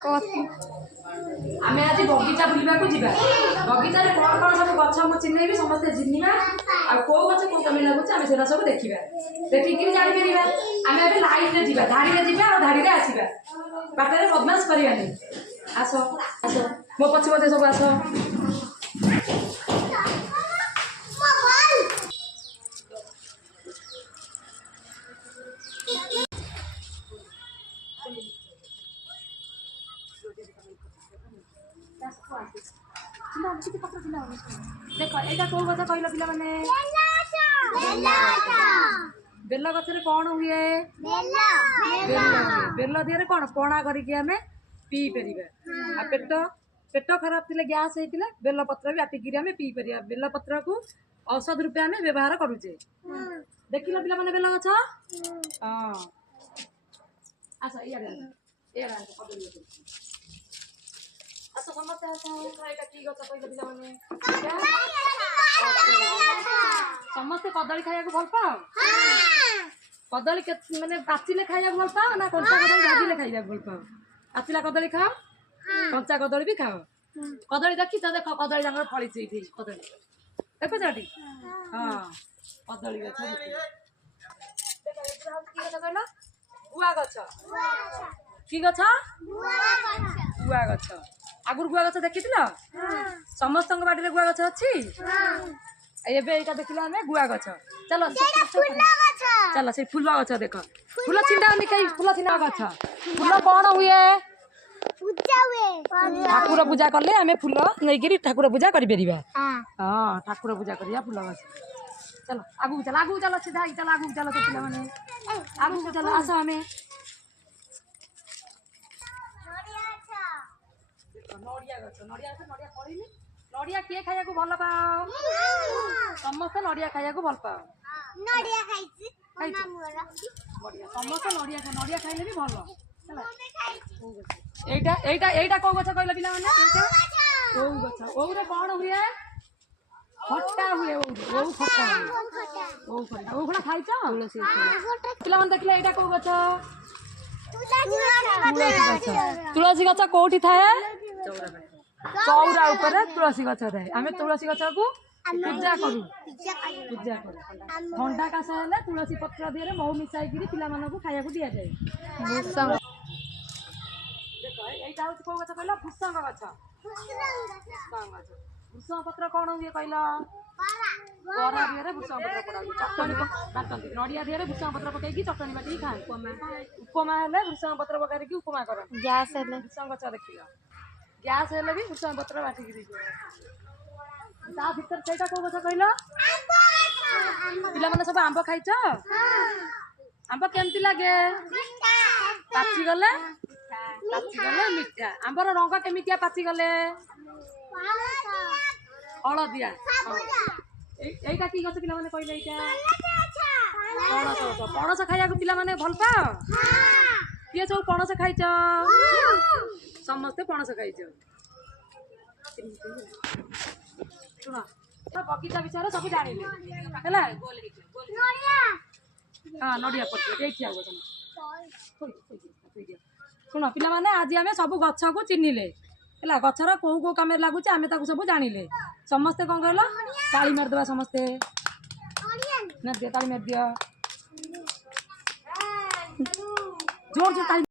आमे आज बगीचा बुलवा को जीवा बगीचा रे कोन कोन सब गछ हम चिन्हैबी समस्त जिन्निबा आ को गछ को कमी लागुछ आमे सेरा सब देखिबा देखि कि जानि परिबा आमे अबे लाइन रे जीवा धाड़ी रे जीवा और धाड़ी रे आसीबा बाटरे बदमाश करियानी आसो आसो मो पछ पछ सब आसो देखो एटा को गछ कहलो पिला माने बेल गछ रे कोन हुए बेल दिरे कोन पणा करी के हमें पी परिबा आ पेट पेट खराब थिले गैस हेतिले बेल पत्र भी आटी गिरी हमें पी परिया बेल पत्र को औषध रूपे हमें व्यवहार करूचे देखिलो पिला माने बेल गछ हां आसा या आसा समस्या खाइटा की गछ कहलो पिला माने समस्त कदली खाया को भल पाओ कदली माने पाचिले खाया को भल पाओ ना कंचा कदली भाजिले खाइबा भल पाओ पाचिला कदली खाओ कंचा कदली भी खाओ कदली देखि त देखो कदली जंगल फळी छी थी कदली देखो जाटी हां कदली गछ देखो की गछ कहला गुआ गछ की गछ गुआ गछ आगुर गुआ गछ देखिथिलो समस्त बाड़ी रे गुआ गछ अछि एबे एटा देखिला हमें गुआ गछ चलो चलो से फूल गछ देखो फूल छिंडा निकई फूल छिंडा गछ फूल कोन हुए पूजा हुए ठाकुर पूजा करले हमें फूल नैगिरी ठाकुर पूजा करि परिबा हां ठाकुर पूजा करिया फूल गछ चलो आगु चलो सीधा चलो आगु चलो तो पिला माने आगु चलो आसा हमें नड़िया गछ नड़िया पड़िनी नड़िया के खाया को भल पाओ समस्त नड़िया खाया को भल पाओ नड़िया खाइछि नड़िया समस्त नड़िया खाइले भी भल एटा एटा एटा को गछ कहला पिला माने ओ गछ ओ रे कोन हुए खट्टा हुए ओ खट्टा ओ खट्टा ओ खट्टा खाइछ तुलसी पिला माने देखले एटा को गछ तुलसी गछ कोठी थाए चौरा ऊपर तुलसी गछ थाए आमे तुलसी गछ को पूजा करू ठंडा काश हेले तुलसी पत्र दिए मऊ मिसाई गिरी पिला मानन को खाया को दिया जाए भूसंग देखो एटा हो को गछ कहला भूसंग गछ भूसंग पत्र कोन हुए कहला बरा दिए भूसंग पत्र पड़ा चटनी काटंती नड़िया दिए भूसंग पत्र पकई की चटनी बाटी खाए उपमा हेले भूसंग पत्र पकई की उपमा कर गैस हेले भूसंग गछ देखियो गैस हेले भी भूसंग पत्र बाटी गिरी ता भीतर सेटा को गछ कहला पिला माने सब आंबो खाइछ आंबो केमती लागे पाची गले मीठा आंबर रंग केमितिया पाची गले हलदिया एटा की गछ पिला माने कहले एटा पणस खाया को पिला माने भल पाओ किए सब पणस खाइछ समस्त पणस खाइछ सुना बगीचा विचार सब जानिले हैला हां नड़िया पड़ एठी आगो सुनो पिला माने आज आमे सब गछ को चिन्निले हैला गछर को काम लागुचे आमे ताको सब जानिले समस्त कोन कहलो ताली मार देबा समस्त ना दे ताली मार दियो जोर से ताली